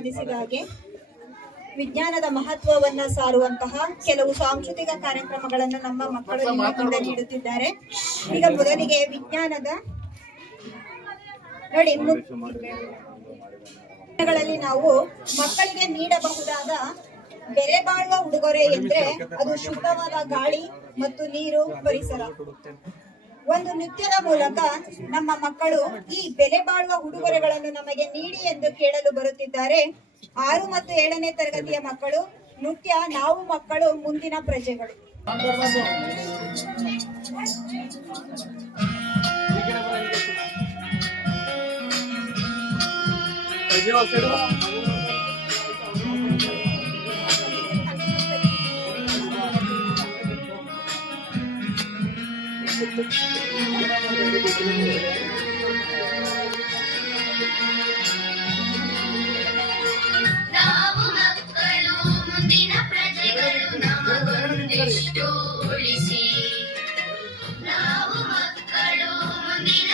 ಸಂಬಂಧಿಸಿದ ಹಾಗೆ ವಿಜ್ಞಾನದ ಮಹತ್ವವನ್ನ ಸಾರುವಂತಹ ಕೆಲವು ಸಾಂಸ್ಕೃತಿಕ ಕಾರ್ಯಕ್ರಮಗಳನ್ನು ನಮ್ಮ ಮಕ್ಕಳು ನೀಡುತ್ತಿದ್ದಾರೆ. ಈಗ ಮೊದಲಿಗೆ ವಿಜ್ಞಾನದ ನೋಡಿ ನಾವು ಮಕ್ಕಳಿಗೆ ನೀಡಬಹುದಾದ ಬೆಲೆ ಬಾಳುವ ಉಡುಗೊರೆ ಎಂದ್ರೆ ಅದು ಶುದ್ಧವಾದ ಗಾಳಿ ಮತ್ತು ನೀರು ಪರಿಸರ. ಒಂದು ನೃತ್ಯದ ಮೂಲಕ ನಮ್ಮ ಮಕ್ಕಳು ಈ ಬೆಲೆ ಬಾಳುವ ಉಡುಗೊರೆಗಳನ್ನು ನಮಗೆ ನೀಡಿ ಎಂದು ಕೇಳಲು ಬರುತ್ತಿದ್ದಾರೆ. ಆರು ಮತ್ತು ಏಳನೇ ತರಗತಿಯ ಮಕ್ಕಳು, ನೃತ್ಯ, ನಾವು ಮಕ್ಕಳು, ಮುಂದಿನ ಪ್ರಜೆಗಳು. ಪ್ರಜೆಗಳು ಉಳಿಸಿ ನಾವು ಮಕ್ಕಳು ಮುಂದಿನ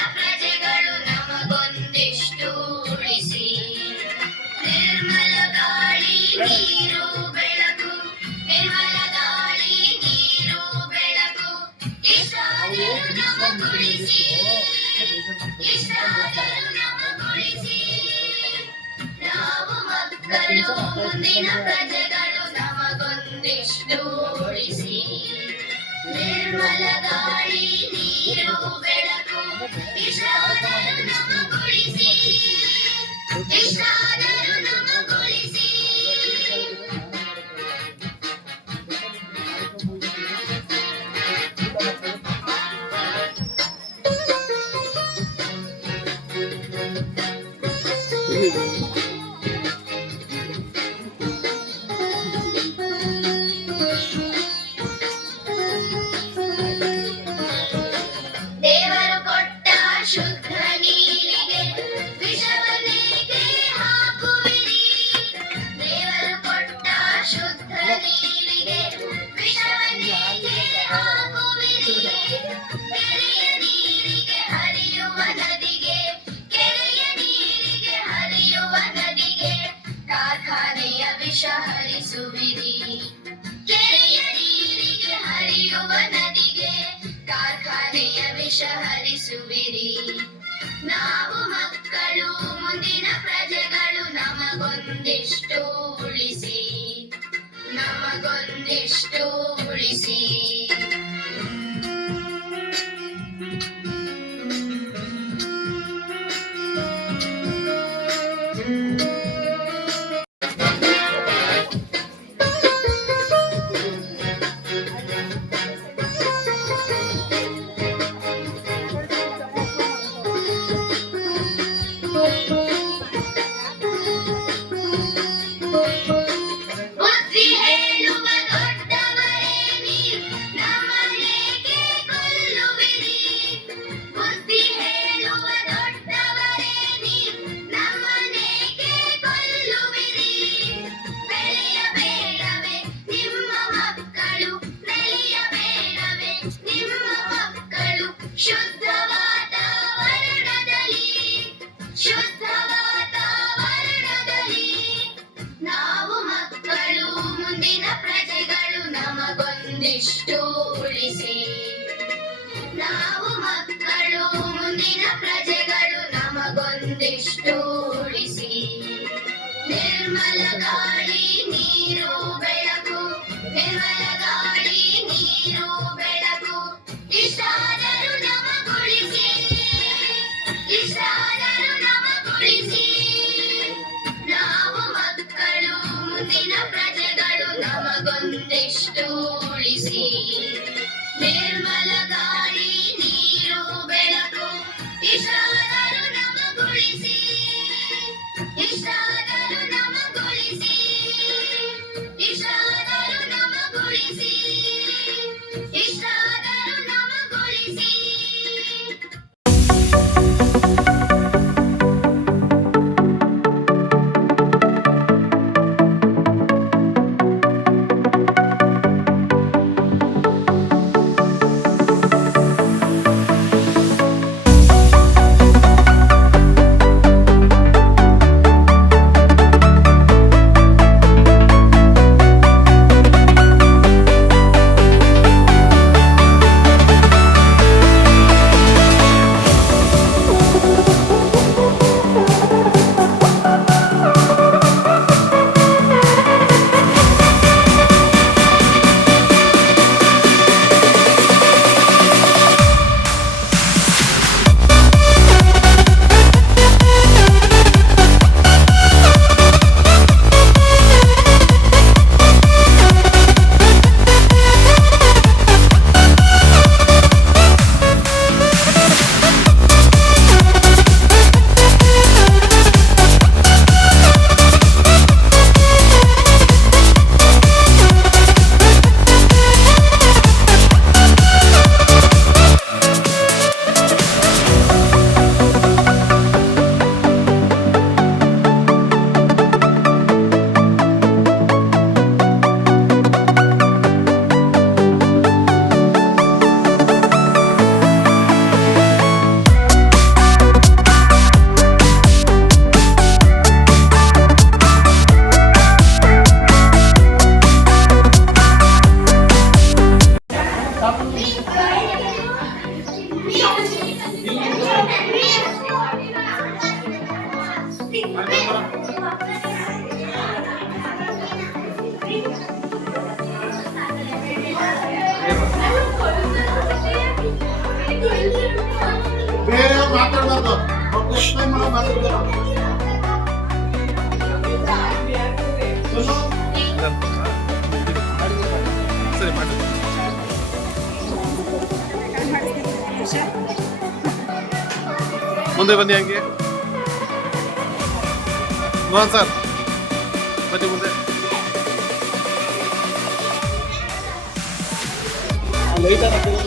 ಮುಂದಿನ ಪ್ರಜೆಗಳು ನಮಗೊಂದಿಷ್ಟು ಉಳಿಸಿ ನಿರ್ಮಲ ಗಾಳಿ ನೀರು ಬೆಳಕು ಇಷ್ಟಾದರೂ ನಮಗೊಳಿಸಿ ಇಷ್ಟಾದರೂ ನಮಗುಳಿಸಿ. 嗯，ಕಾರ್ಖಾನೆಯ ವಿಷ ಹರಿಸುವಿರಿ ನಾವು ಮಕ್ಕಳು ಮುಂದಿನ ಪ್ರಜೆಗಳು ನಮಗೊಂದಿಷ್ಟು ಉಳಿಸಿ ನಮಗೊಂದಿಷ್ಟು ಉಳಿಸಿ Avanza. Hadi burada. Aleyküm.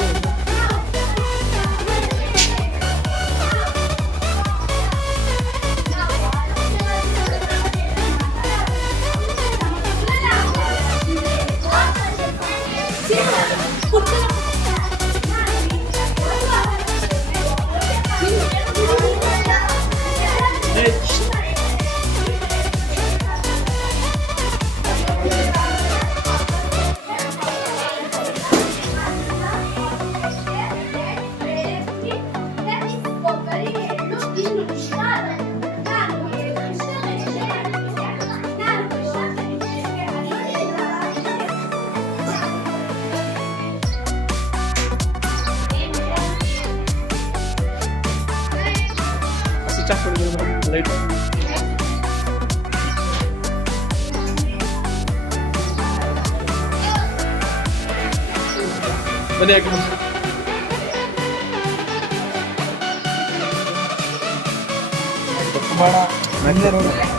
で焼きました。Para, no hay problema.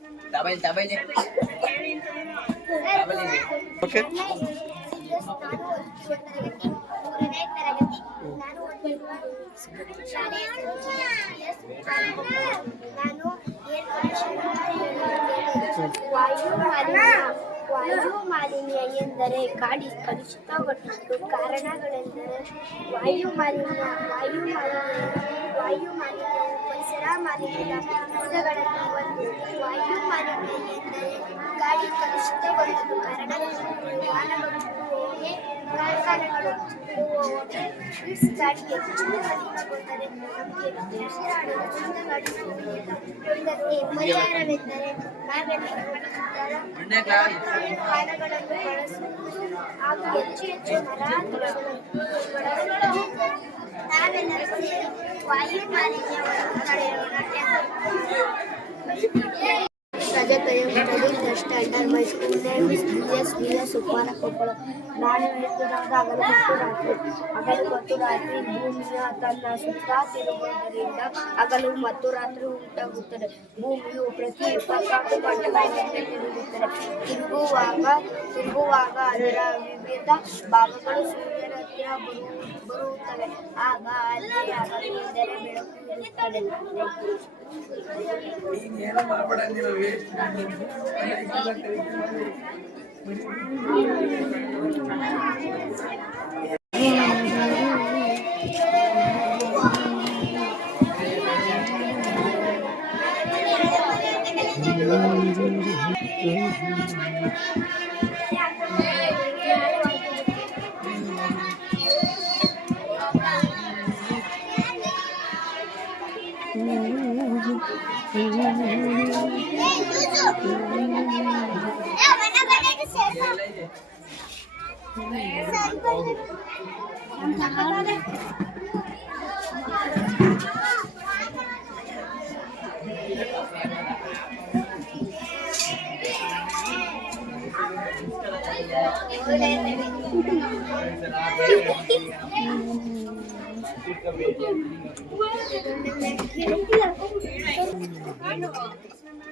ಶಾಲೆಯ ನಾನು ಏನ್ ವಾಯು ಮಾಲಿನ್ಯ ವಾಯು ಮಾಲಿನ್ಯ ಎಂದರೆ ಗಾಡಿ ಕಲುಷಿತಗೊಳ್ಳುವ ಕಾರಣಗಳೆಂದರೆ ವಾಯು ಮಾಲಿನ್ಯ ವಾಯು ಮಾಲಿನ್ಯ ವಾಯು ಮಾಲಿನ್ಯವು ಪರಿಸರ ಮಾಲಿನ್ಯದ ಮೂಲಗಳಲ್ಲಿ ಒಂದು ವಾಯು ಮಾಲಿನ್ಯ ಎಂದರೆ ಗಾಳಿ ಕಲುಷಿತಗೊಳ್ಳಲು ಕಾರಣಗಳೆಂದರೆ ವಾಹನಗಳು ಕಾರ್ಖಾನೆಗಳು ಹೊಗೆ, ಗೂಡ್ಸ್ ಗಾಡಿ ಹೆಚ್ಚು ಮಲಿನಗೊಂಡರೆ ನಮಗೆ ಉಸಿರಾಡಲು ಶುದ್ಧ ಗಾಳಿ ಇದಕ್ಕೆ ಪರಿಹಾರವೆಂದರೆ ವಾಹನಗಳನ್ನು ಬಳಸುವುದು ಹಾಗೂ ಹೆಚ್ಚು ಹೆಚ್ಚು ಮರ. ನಾವೆಲ್ಲರೂ ಸೇರಿ ವಾಯು ಮಾಲಿನ್ಯವನ್ನು ತಡೆಯೋಣ study standard my school Koppal ನಾನು ಹೇಳ್ತಿರೋದು ಮತ್ತು ರಾತ್ರಿ ಹಗಲು ಮತ್ತು ರಾತ್ರಿ ತನ್ನ ಸುತ್ತ ತಿರುಗುವುದರಿಂದ ಹಗಲು ಮತ್ತು ರಾತ್ರಿ ಉಂಟಾಗುತ್ತದೆ ಭೂಮಿಯು ಪ್ರತಿ ಇಪ್ಪತ್ತಾರು ಗಂಟೆಗಳಿಗೆ ತಿರುಗುತ್ತದೆ ತಿರುಗುವಾಗ ತಿರುಗುವಾಗ ಅದರ ವಿವಿಧ ಭಾಗಗಳು ಸೂರ್ಯನ ಹತ್ತಿರ ಬರು ಬರುತ್ತವೆ ಆಗ ಅಲ್ಲಿ ಹಗಲು ಎಂದರೆ ಬೆಳಕು ಇರುತ್ತದೆ ಹ್ಮ್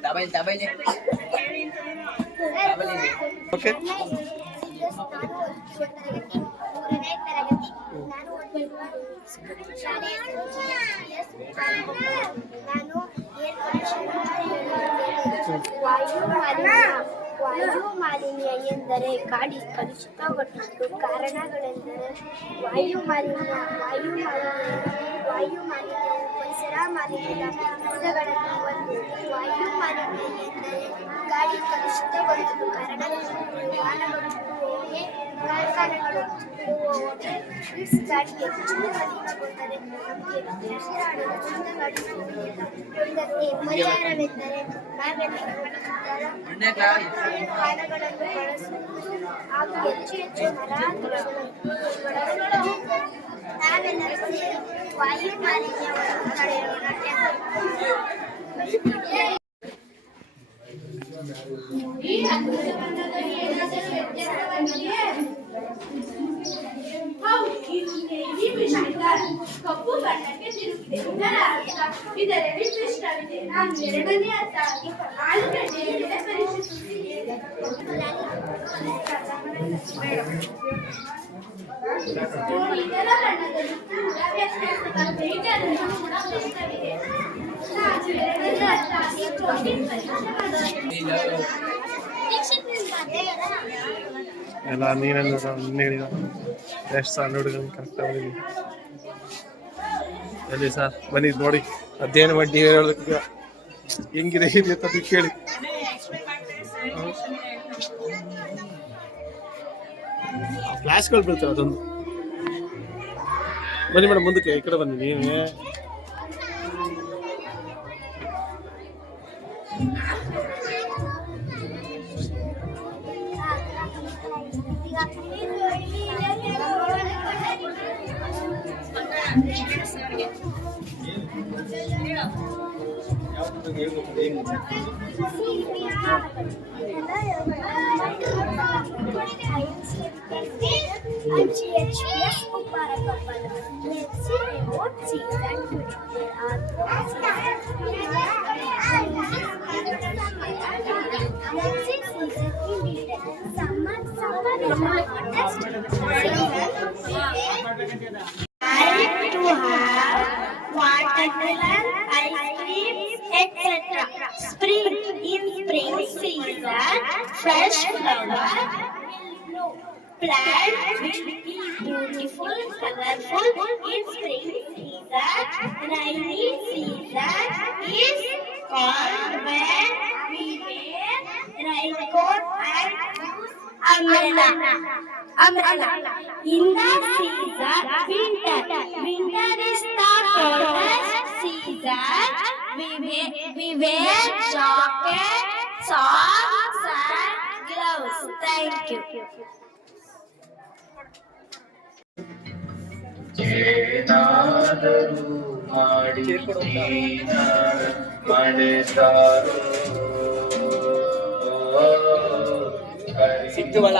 Tabel, tabel. Tabel. OK ತರಗತಿ ನಾನು ಓದುವ ಶಾಲೆಯ ನಾನು ವಾಯು ಮಾಲಿನ್ಯ ವಾಯು ಮಾಲಿನ್ಯ ಎಂದರೆ ಗಾಡಿ ಕಲುಷಿತಗೊಂಡಿದ್ದು ಕಾರಣಗಳೆಂದರೆ ವಾಯು ಮಾಲಿನ್ಯ ವಾಯು ಮಾಲಿನ್ಯ ವಾಯು ಮಾಲಿನ್ಯವು ಪರಿಸರ ಮಾಲಿನ್ಯದ ಮೂಲಗಳನ್ನು ಒಂದು ವಾಯು ಮಾಲಿನ್ಯ ಎಂದರೆ ಗಾಳಿ ಕಲುಷಿತಗೊಳ್ಳಲು ಕಾರಣಗಳೆಂದರೆ ವಾಹನಗಳು ಹೊಗೆ ಕಾರ್ಖಾನೆಗಳು ಹೊಗೆ ಗೂಡ್ಸ್ ಗಾಡಿ ಹೆಚ್ಚು ಮಲಿನಗೊಂಡರೆ ನಮಗೆ ಉಸಿರಾಡಲು ಶುದ್ಧ ಗಾಳಿ ಸಿಗುವುದಿಲ್ಲ ಇದಕ್ಕೆ ಪರಿಹಾರವೆಂದರೆ ನಾವೆಲ್ಲ ವಾಹನಗಳನ್ನು ಬಳಸುವುದು ಹಾಗೂ ಹೆಚ್ಚು ಹೆಚ್ಚು ಮರ ಗಿಡಗಳನ್ನು ಬೆಳೆಸುವುದು. ನಾವೆಲ್ಲರೂ ಸೇರಿ ವಾಯು ಮಾಲಿನ್ಯವನ್ನು ತಡೆಯೋಣ ಹೌದು ಇದು ನೇವಿ ಮಿಶ್ರಿತ ಕಪ್ಪು ಬಣ್ಣಕ್ಕೆ ತಿರುಗಿದೆ ಇದರ ಅರ್ಥ ಇದರಲ್ಲಿ ಮಿಶ್ರವಿದೆ ನಾನು ಎರಡನೇ ಅರ್ಥ ಆಗಿ ಆಲೂಗಡ್ಡೆ ಮೇಲೆ ಪರೀಕ್ಷಿಸುತ್ತಿದ್ದೇನೆ ಇದರ ಬಣ್ಣದಲ್ಲಿ ಕೂಡ ವ್ಯತ್ಯಾಸ ಬೇಗರನ್ನು ಕೂಡ ಮಿಶ್ರವಿದೆ ನಾನು ಎರಡನೇ ಅರ್ಥ ಆಗಿ ಪ್ರೋಟೀನ್ ಪರೀಕ್ಷೆ ಮಾಡುತ್ತೇನೆ ಎಲ್ಲ ನೀರನ್ನು ನೀಡಿದ ಎಷ್ಟು ಸಹ ನೋಡಿದ ಕರೆಕ್ಟ್ ಆಗಿ ಎಲ್ಲಿ ಸರ್ ಬನ್ನಿ ನೋಡಿ. ಅದೇನು ಬಡ್ಡಿ ಹೇಳೋದಕ್ಕೆ ಹೆಂಗಿದೆ ಇದೆ ಅಂತ ಕೇಳಿ. ಫ್ಲಾಶ್ಗಳು ಬೀಳ್ತಾರೆ ಅದೊಂದು. ಬನ್ನಿ ಮೇಡಮ್, ಮುಂದಕ್ಕೆ ಈ ಕಡೆ ಬನ್ನಿ ನೀವೇ. HPS para papada. Let's see the what seeds and which there are crops. Let's see season in detail. Summer, summer is our hottest season. Fresh flower will bloom. Plants will be beautiful, colorful in spring season. Rainy season is called when we wear raincoat and umbrella. Umbrella. In the season, winter. Winter is the coldest season. We wear, we wear jacket, socks and gloves. Thank you. చేనాదరు Siddhu వల్ల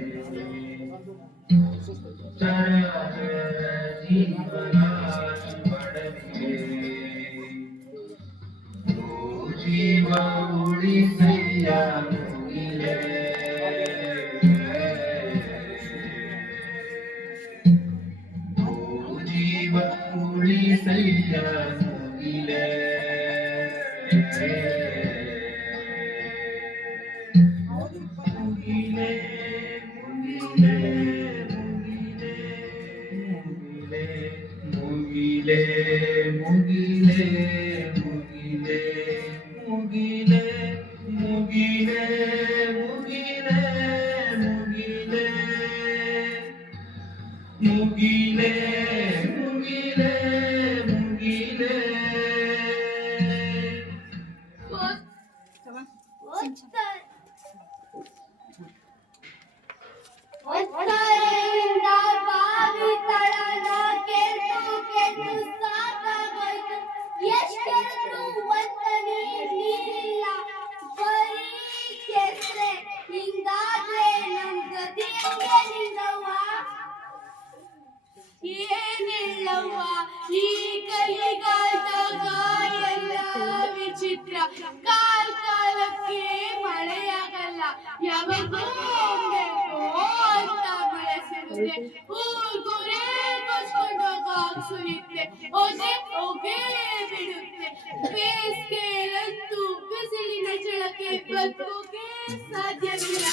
ಬಿಡುತ್ತೆ ಬೇಸಿಗೆಯಲ್ಲಂತೂ ಬಿಸಿಲಿನ ಝಳಕ್ಕೆ ಬದುಕೋಕೆ ಸಾಧ್ಯವಿಲ್ಲ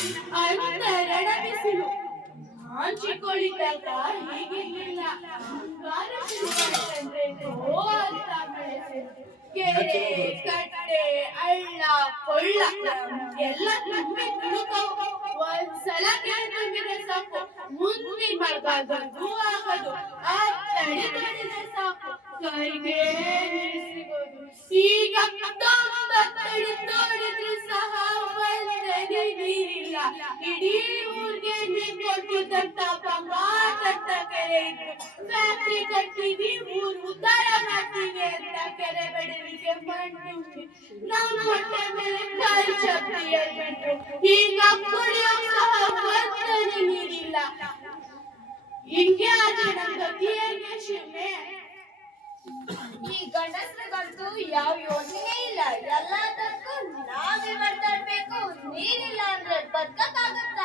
ಅಂತರಣ ಬಿಸಿಲು ಹಂಚಿಕೊಳ್ಳಿದಾಗ ಹೀಗಿರ್ಲಿಲ್ಲ ಮುಂಗಾರು ಶುರುವಾಯ್ತಂದ್ರೆ ಜೋ ಅಂತ ಮಳೆ ಸುರಿದು ಕೆರೆ ಕಟ್ಟೆ ಹಳ್ಳ ಕೊಳ್ಳ ಎಲ್ಲ ತುಂಬಿ ತುಳುಕವು ಒಂದ್ಸಲ ಕೆರೆ ತುಂಬಿದ್ರೆ ಸಾಕು ಮುಂದಿನ ಮಳೆಗಾಲದಂಗೂ ಆಗದು ಆ ತಡೆ ತಡೆದ್ರೆ ಸಾಕು ಕೈಗೆ ನೀರ್ ಸಿಗೋದು ಈಗ ತೊಂಬತ್ತೊಡಿದ್ರು ಸಹ ಒಂದನೆ ನೀರಿಲ್ಲ ಇಡೀ ಊರಿಗೆ ನೀರು ಕೊಟ್ಟಿದ್ದಂತ ಮಾತಂತ ಕರೆ ಇದ್ರು ಫ್ಯಾಕ್ಟ್ರಿ ಕಟ್ತೀವಿ ಊರು ಉದ್ದಾರ ಮಾಡ್ತೀವಿ ಅಂತ ಕರೆ ಬಡವರಿಗೆ ಮಣ್ಣು. ನಮ್ಮ ಹೊಟ್ಟೆ ಮೇಲೆ ಕಾಲು ಚಪ್ಪಲಿ ಈಗ ಕುಡಿಯೋ ಸಹ ಒಂದನೆ ನೀರಿಲ್ಲ ಹಿಂಗೆ ಆದ ನಮ್ಮ ಗತಿಯೇ ಈ ಗಂಡಸ್ರಿಗಂತೂ ಯಾವ ಯೋಜನೆ ಇಲ್ಲ. ಎಲ್ಲದಕ್ಕೂ ನಾವೇ ಮಾತಾಡ್ಬೇಕು. ನೀರಿಲ್ಲ ಅಂದ್ರೆ ಬದುಕಕ್ಕಾಗತ್ತ?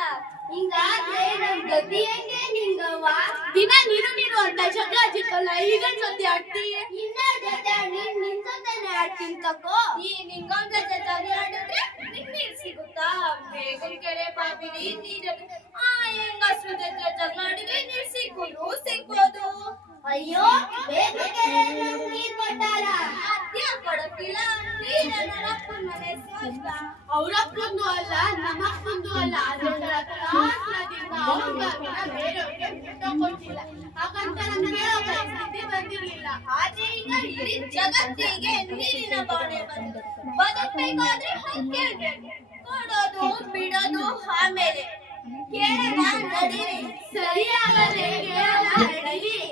ಹಿಂಗಾದ್ರೆ ನಮ್ ಗತಿ ಹೆಂಗೆ ನಿಂಗವ್ವ? ದಿನ ನೀರು ನೀರು ಅಂತ ಜಗಳ ಜಿಕ್ಕಲ್ಲ ಈಗ ಜೊತೆ ಆಡ್ತೀಯ? ನಿನ್ನ ಜೊತೆ ನೀನ್ ನಿನ್ ಜೊತೆನೆ ಆಡ್ತೀನಿ ತಕೋ. ಈ ನಿಂಗೊಂದ್ ಜೊತೆ ಜೊತೆ ಆಡಿದ್ರೆ ನಿಂಗ್ ನೀರ್ ಸಿಗುತ್ತಾ? ಬೇಗನ್ ಕೆರೆ ಬಾವಿಲಿ ನೀರು ಆ ಹೆಂಗಸ್ರ ಜೊತೆ ಜಗಳ ಆಡಿದ್ರೆ ನೀರ್ ಸಿಕ್ಕು ಸಿಕ್ಕೋದು ಅಯ್ಯೋ ಬೇಬಿ ಕೆರೆಯಲ್ಲಿ ನೀರ್ ಕೊಟ್ಟಾರ? ಅದ್ಯ ಕೊಡಕ್ಕಿಲ್ಲ ನೀರ್ ನರಪ್ಪನ ಅಲ್ಲ, ನಮ್ಮಪ್ಪಂದು ಅಲ್ಲ. ಅದೊಂಥರ ತ್ರಾಸದಿಂದ ಅವ್ರಿಗಾಗಿನ ಬೇರೆಯವ್ರಿಗೆ ಊಟ ಕೊಟ್ಟಿಲ್ಲ ಹಾಗಂತ ನಮಗೆ ಪರಿಸ್ಥಿತಿ ಬಂದಿರಲಿಲ್ಲ. ಈಗ ಇಡೀ ಜಗತ್ತಿಗೆ ನೀರಿನ ಬಾಣೆ ಬಂತು ಬದುಕಬೇಕಾದ್ರೆ ಹಂಗೇಳ್ಬೇಕು ಕೊಡೋದು, ಬಿಡೋದು, ಆಮೇಲೆ ಕೇರಳ ನಡೀರಿ. ಸರಿಯಾಗದೆ ಕೇರಳ ನಡೀರಿ.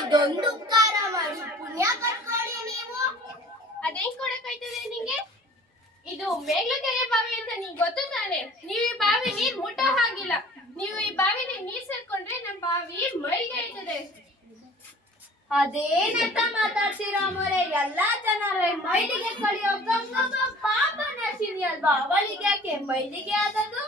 ಇದೊಂದು ಉಪಕಾರ ಮಾಡಿ ಪುಣ್ಯ ಕಟ್ಕೊಳ್ಳಿ ನೀವು. ಅದೇನ್ ಕೊಡಕ್ಕಾಯ್ತದೆ ನಿಂಗೆ? ಇದು ಮೇಗ್ಲಕೆರೆ ಬಾವಿ ಅಂತ ನಿಂಗೆ ಗೊತ್ತು ತಾನೆ? ನೀವು ಈ ಬಾವಿ ನೀರ್ ಮುಟ್ಟೋ ಹಾಗಿಲ್ಲ. ನೀವು ಈ ಬಾವಿಲಿ ನೀರ್ ಸೇರ್ಕೊಂಡ್ರೆ ನಮ್ ಬಾವಿ ಮೈಗೆ ಇರ್ತದೆ ಅದೇನಂತ ಮಾತಾಡ್ತೀರಾ ಮೊರೆ? ಎಲ್ಲಾ ಜನರ ಮೈಲಿಗೆ ಕಳಿಯೋ ಗಂಗಮ್ಮ ಪಾಪ ನರ್ಸಿನಿ ಅಲ್ವಾ? ಅವಳಿಗೆ ಯಾಕೆ ಮೈಲಿಗೆ ಆದದ್ದು?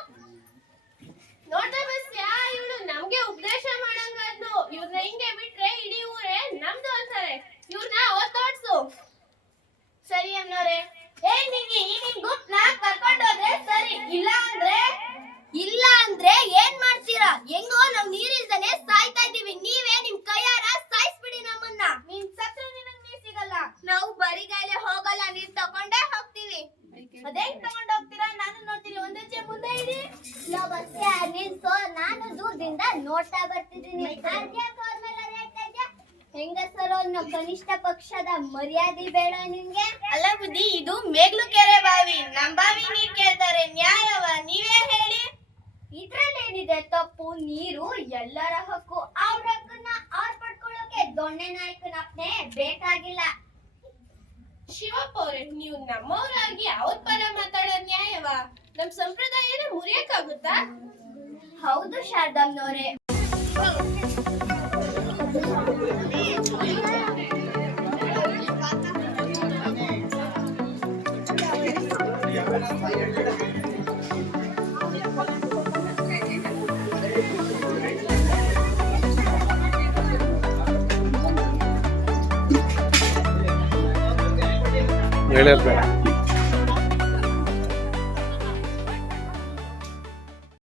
ನೋಡ್ದ ಬಸ್ಯಾ ಇವಳು ನಮ್ಗೆ ಉಪದೇಶ ಮಾಡಂಗದ್ದು ಇವ್ರನ್ನ ಹಿಂಗೆ ಬಿಟ್ರೆ ಇಡೀ ಊರೇ ನಮ್ದು ಅಂತಾರೆ ಇವ್ರನ್ನ ಒತ್ತೋಡ್ಸು ಸರಿ ಅಮ್ಮನವ್ರೆ ಏ ನಿಂಗೆ ಈ ನಿನ್ ಗುಂಪ್ನ ಕರ್ಕೊಂಡೋದ್ರೆ ಸರಿ ಇಲ್ಲ ಅಂದ್ರೆ ಇಲ್ಲ ಅಂದ್ರೆ ಏನ್ ಮಾಡ್ತೀರಾ ಹೆಂಗೋ ನಾವ್ ನೀರಿಲ್ದನೆ ಸಾಯ್ತಾ ಇದೀವಿ ನೀವೇ ನಿಮ್ ಕೈಯಾರ ಸಾಯಿಸ್ಬಿಡಿ ನಮ್ಮನ್ನ ನೀನ್ ಸತ್ರ ನಿನಗ್ ನೀರ್ ಸಿಗಲ್ಲ ಪಕ್ಷದ ಮರ್ಯಾದೆ ಬೇಡ ನಿಮ್ಗೆ ಅಲ್ಲ ಬುದ್ಧಿ ಇದು ಮೇಗ್ಲು ಕೆರೆ ಬಾವಿ ನಮ್ ಬಾವಿ ನೀರ್ ಕೇಳ್ತಾರೆ ನ್ಯಾಯವ ನೀವೇ ಹೇಳಿ ಇದ್ರಲ್ಲೇನಿದೆ ತಪ್ಪು ನೀರು ಎಲ್ಲರ ಹಕ್ಕು. ಅವ್ರ ಹಕ್ಕನ್ನ ಆರ್ ಪಡ್ಕೊಳ್ಳೋಕೆ ದೊಣ್ಣೆ ನಾಯಕನ ಅಪ್ನೆ ಬೇಕಾಗಿಲ್ಲ. ಶಿವಪ್ಪ ಅವ್ರೆ ನೀವು ನಮ್ಮವರಾಗಿ ಅವ್ರ ಪರ ಮಾತಾಡೋದ್ ನ್ಯಾಯವ? ನಮ್ ಸಂಪ್ರದಾಯನ ಮುರಿಯಕ್ಕಾಗುತ್ತಾ? ಹೌದು ಶಾರದಮ್ನವ್ರೆ ಹೇಳಿರ್ಬೇಡ